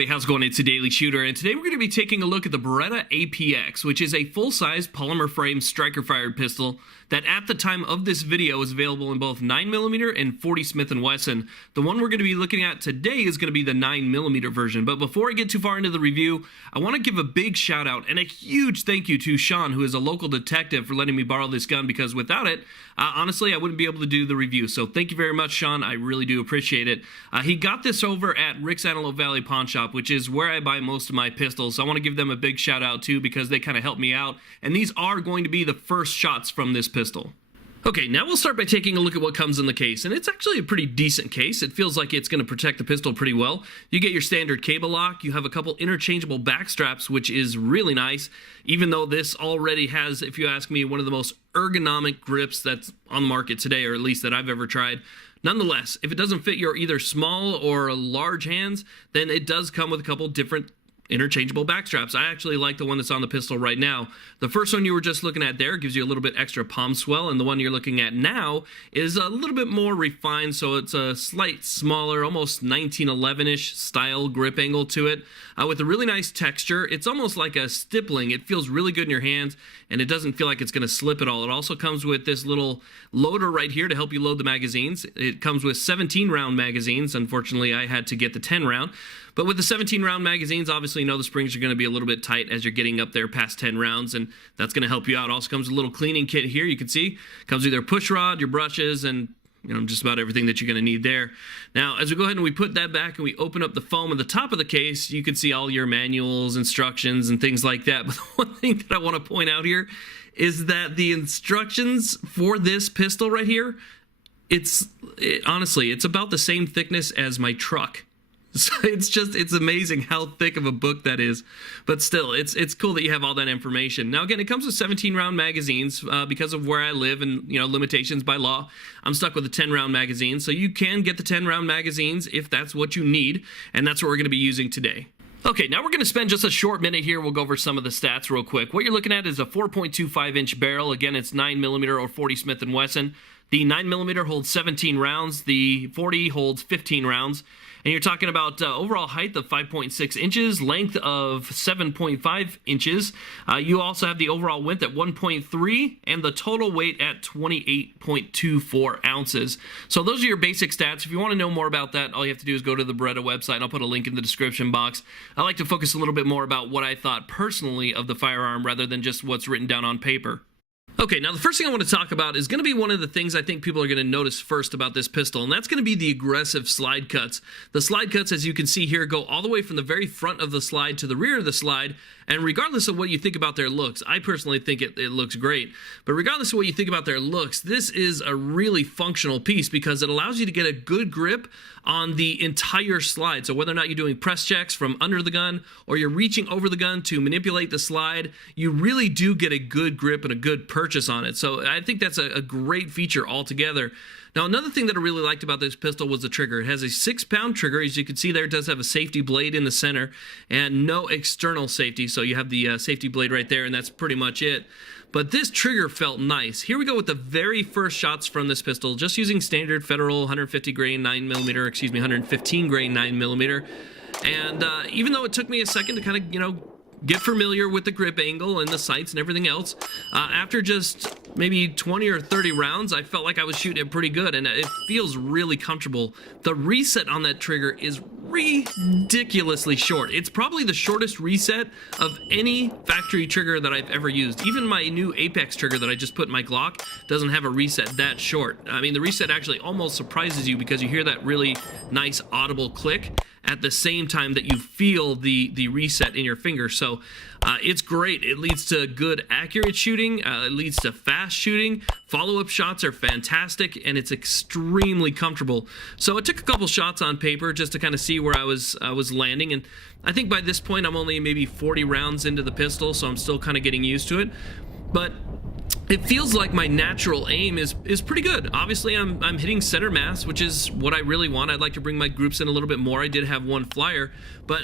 everybody, how's it going? It's a Daily Shooter, and today we're going to be taking a look at the Beretta APX, which is a full-size polymer frame striker-fired pistol that at the time of this video is available in both 9mm and 40 Smith & Wesson. The one we're going to be looking at today is going to be the 9mm version, but before I get too far into the review, I want to give a big shout out and a huge thank you to Sean, who is a local detective, for letting me borrow this gun, because without it, honestly, I wouldn't be able to do the review. So thank you very much, Sean. I really do appreciate it. He got this over at Rick's Antelope Valley Pawn Shop, which is where I buy most of my pistols. So I want to give them a big shout out too, because they kind of helped me out. And these are going to be the first shots from this pistol. Okay, now we'll start by taking a look at what comes in the case, and it's actually a pretty decent case. It feels like it's going to protect the pistol pretty well. You get your standard cable lock, you have a couple interchangeable back straps, which is really nice, even though this already has, if you ask me, one of the most ergonomic grips that's on the market today, or at least that I've ever tried. Nonetheless, if it doesn't fit your either small or large hands, then it does come with a couple different interchangeable back straps. I actually like the one that's on the pistol right now. The first one you were just looking at there gives you a little bit extra palm swell, and the one you're looking at now is a little bit more refined, so it's a slight smaller, almost 1911-ish style grip angle to it, with a really nice texture. It's almost like a stippling. It feels really good in your hands, and it doesn't feel like it's going to slip at all. It also comes with this little loader right here to help you load the magazines. It comes with 17-round magazines. Unfortunately, I had to get the 10-round. But with the 17-round magazines, obviously you know the springs are going to be a little bit tight as you're getting up there past 10 rounds, and that's going to help you out. Also comes with a little cleaning kit here. You can see comes with your push rod, your brushes, and just about everything that you're going to need there. Now, as we go ahead and we put that back and we open up the foam at the top of the case, you can see all your manuals, instructions, and things like that. But the one thing that I want to point out here is that the instructions for this pistol right here, honestly, it's about the same thickness as my truck. So it's amazing how thick of a book that is, but still, it's cool that you have all that information. Now, again, it comes with 17-round magazines because of where I live and limitations by law. I'm stuck with a 10-round magazine, so you can get the 10-round magazines if that's what you need, and that's what we're going to be using today. Okay, now we're going to spend just a short minute here. We'll go over some of the stats real quick. What you're looking at is a 4.25-inch barrel. Again, it's 9mm or 40 Smith & Wesson. The 9mm holds 17 rounds. The 40 holds 15 rounds. And you're talking about overall height of 5.6 inches, length of 7.5 inches. You also have the overall width at 1.3 and the total weight at 28.24 ounces. So those are your basic stats. If you want to know more about that, all you have to do is go to the Beretta website, and I'll put a link in the description box. I like to focus a little bit more about what I thought personally of the firearm rather than just what's written down on paper. Okay, now the first thing I want to talk about is going to be one of the things I think people are going to notice first about this pistol, and that's going to be the aggressive slide cuts. The slide cuts, as you can see here, go all the way from the very front of the slide to the rear of the slide, and regardless of what you think about their looks, I personally think it looks great, but regardless of what you think about their looks, this is a really functional piece because it allows you to get a good grip on the entire slide. So whether or not you're doing press checks from under the gun or you're reaching over the gun to manipulate the slide, you really do get a good grip and a good purchase on it. So I think that's a great feature altogether. Now, another thing that I really liked about this pistol was the trigger. It has a 6-pound trigger. As you can see there, it does have a safety blade in the center and no external safety. So you have the safety blade right there, and that's pretty much it. But this trigger felt nice. Here we go with the very first shots from this pistol, just using standard Federal 150 grain 9mm, 115 grain 9mm. And even though it took me a second to kind of, get familiar with the grip angle and the sights and everything else, after just maybe 20 or 30 rounds, I felt like I was shooting it pretty good, and it feels really comfortable. The reset on that trigger is ridiculously short. It's probably the shortest reset of any factory trigger that I've ever used. Even my new Apex trigger that I just put in my Glock doesn't have a reset that short. I mean, the reset actually almost surprises you because you hear that really nice audible click at the same time that you feel the reset in your finger. So it's great. It leads to good accurate shooting. It leads to fast shooting. Follow-up shots are fantastic, and it's extremely comfortable. So I took a couple shots on paper just to kind of see where I was landing, and I think by this point I'm only maybe 40 rounds into the pistol, so I'm still kind of getting used to it. But it feels like my natural aim is pretty good. Obviously, I'm hitting center mass, which is what I really want. I'd like to bring my groups in a little bit more. I did have one flyer, but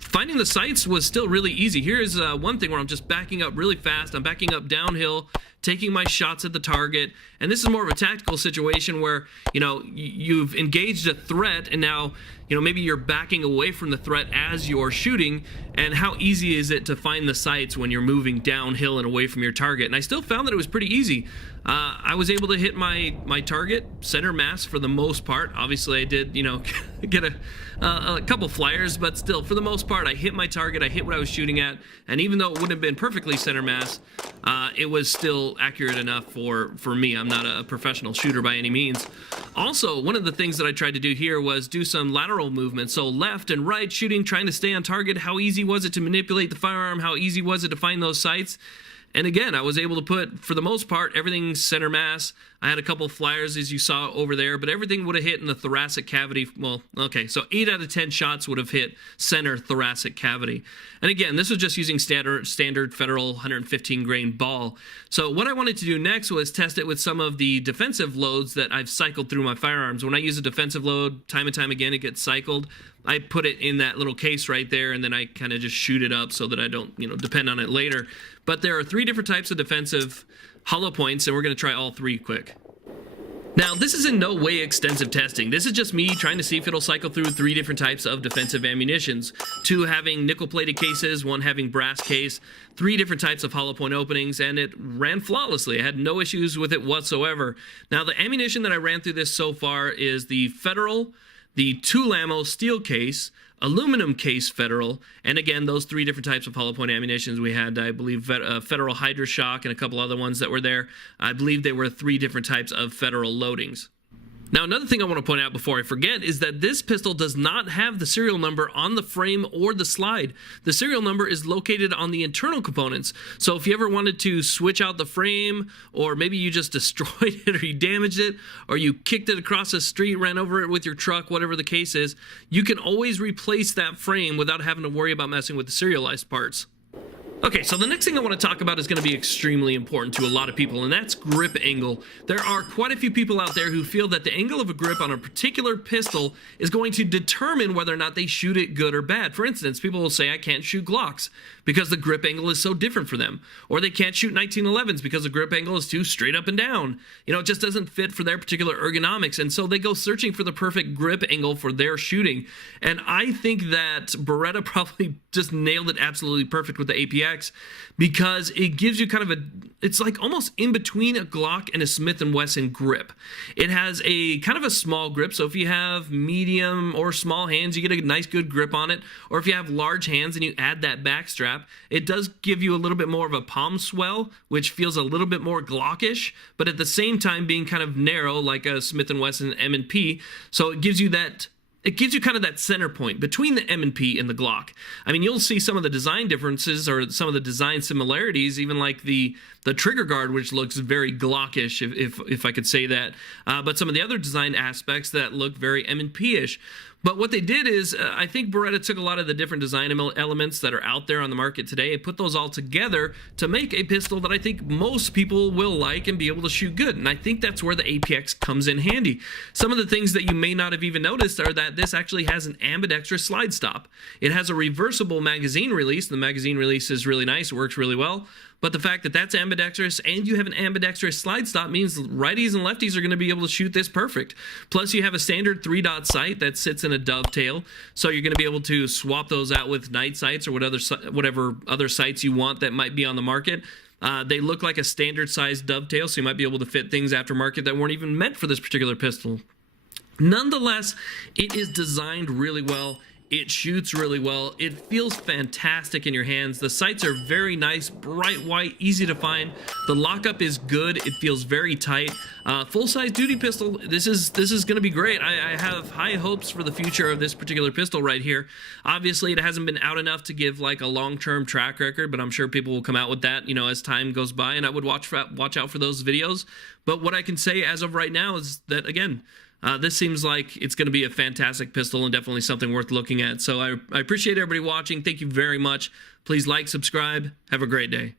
finding the sights was still really easy. Here is one thing where I'm just backing up really fast. I'm backing up downhill taking my shots at the target. And this is more of a tactical situation where, you know, you've engaged a threat, and now, you know, maybe you're backing away from the threat as you're shooting. And how easy is it to find the sights when you're moving downhill and away from your target? And I still found that it was pretty easy. I was able to hit my target center mass for the most part. Obviously, I did, you know, get a couple flyers, but still, for the most part, I hit my target. I hit what I was shooting at, and even though it wouldn't have been perfectly center mass, it was still accurate enough for me. I'm not a professional shooter by any means. Also, one of the things that I tried to do here was do some lateral movement, so left and right shooting, trying to stay on target. How easy was it to manipulate the firearm? How easy was it to find those sights? And again, I was able to put, for the most part, everything center mass. I had a couple flyers, as you saw over there, but everything would have hit in the thoracic cavity. Well, okay, so 8 out of 10 shots would have hit center thoracic cavity. And again, this was just using standard Federal 115 grain ball. So what I wanted to do next was test it with some of the defensive loads that I've cycled through my firearms. When I use a defensive load, time and time again, it gets cycled. I put it in that little case right there, and then I kind of just shoot it up so that I don't, you know, depend on it later. But there are 3 different types of defensive hollow points, and we're going to try all 3 quick. Now, this is in no way extensive testing. This is just me trying to see if it'll cycle through 3 different types of defensive ammunitions. 2 having nickel-plated cases, 1 having brass case, 3 different types of hollow point openings, and it ran flawlessly. I had no issues with it whatsoever. Now, the ammunition that I ran through this so far is the Federal, the tool ammo steel case, aluminum case Federal, and again, those 3 different types of hollow point ammunitions. We had, I believe, Federal Hydroshock and a couple other ones that were there. I believe they were 3 different types of Federal loadings. Now, another thing I want to point out before I forget is that this pistol does not have the serial number on the frame or the slide. The serial number is located on the internal components. So if you ever wanted to switch out the frame, or maybe you just destroyed it, or you damaged it, or you kicked it across the street, ran over it with your truck, whatever the case is, you can always replace that frame without having to worry about messing with the serialized parts. Okay, so the next thing I want to talk about is going to be extremely important to a lot of people, and that's grip angle. There are quite a few people out there who feel that the angle of a grip on a particular pistol is going to determine whether or not they shoot it good or bad. For instance, people will say, I can't shoot Glocks because the grip angle is so different for them. Or they can't shoot 1911s because the grip angle is too straight up and down. You know, it just doesn't fit for their particular ergonomics, and so they go searching for the perfect grip angle for their shooting. And I think that Beretta probably just nailed it absolutely perfect with the APX, because it gives you kind of it's like almost in between a Glock and a Smith & Wesson grip. It has a kind of a small grip, so if you have medium or small hands, you get a nice good grip on it. Or if you have large hands and you add that back strap, it does give you a little bit more of a palm swell, which feels a little bit more Glockish, but at the same time being kind of narrow like a Smith & Wesson M&P. So it gives you that. It gives you kind of that center point between the M&P and the Glock. I mean, you'll see some of the design differences or some of the design similarities, even like the trigger guard, which looks very Glockish, if I could say that. But some of the other design aspects that look very M&P-ish. But what they did is, I think Beretta took a lot of the different design elements that are out there on the market today and put those all together to make a pistol that I think most people will like and be able to shoot good. And I think that's where the APX comes in handy. Some of the things that you may not have even noticed are that this actually has an ambidextrous slide stop. It has a reversible magazine release. The magazine release is really nice. It works really well. But the fact that that's ambidextrous and you have an ambidextrous slide stop means righties and lefties are going to be able to shoot this perfect. Plus, you have a standard 3-dot sight that sits in a dovetail, so you're going to be able to swap those out with night sights or whatever other sights you want that might be on the market. They look like a standard size dovetail, so you might be able to fit things aftermarket that weren't even meant for this particular pistol. Nonetheless, it is designed really well. It shoots really well. It feels fantastic in your hands. The sights are very nice, bright white, easy to find. The lockup is good. It feels very tight. Full-size duty pistol. This is going to be great. I have high hopes for the future of this particular pistol right here. Obviously, it hasn't been out enough to give like a long-term track record, but I'm sure people will come out with that, you know, as time goes by, and I would watch out for those videos. But what I can say as of right now is that, again, this seems like it's going to be a fantastic pistol and definitely something worth looking at. So I appreciate everybody watching. Thank you very much. Please like, subscribe. Have a great day.